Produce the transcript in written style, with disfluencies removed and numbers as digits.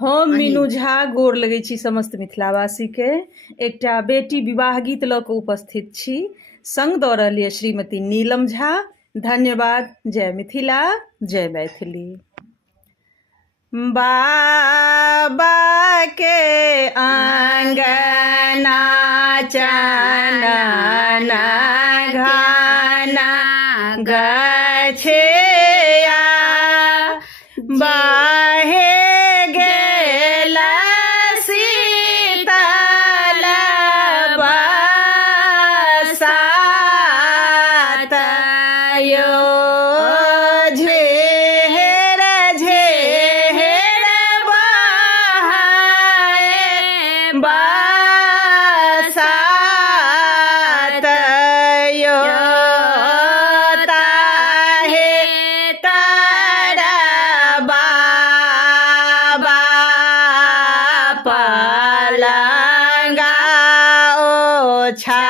हम अहीं मीनू झा गोर लगै छी समस्त मिथिलावासी के। एकटा बेटी विवाह गीत लऽ कऽ उपस्थित छी। संग दऽ रहल यऽ श्रीमती नीलम झा। धन्यवाद। जय मिथिला, जय मैथिली। बाबा के आंगना चनन घना गछिया बाहे गेल शीतल बसात यो झेर झेर बहाए बसात यो ताहे तारा बाबा पलंगा ओछा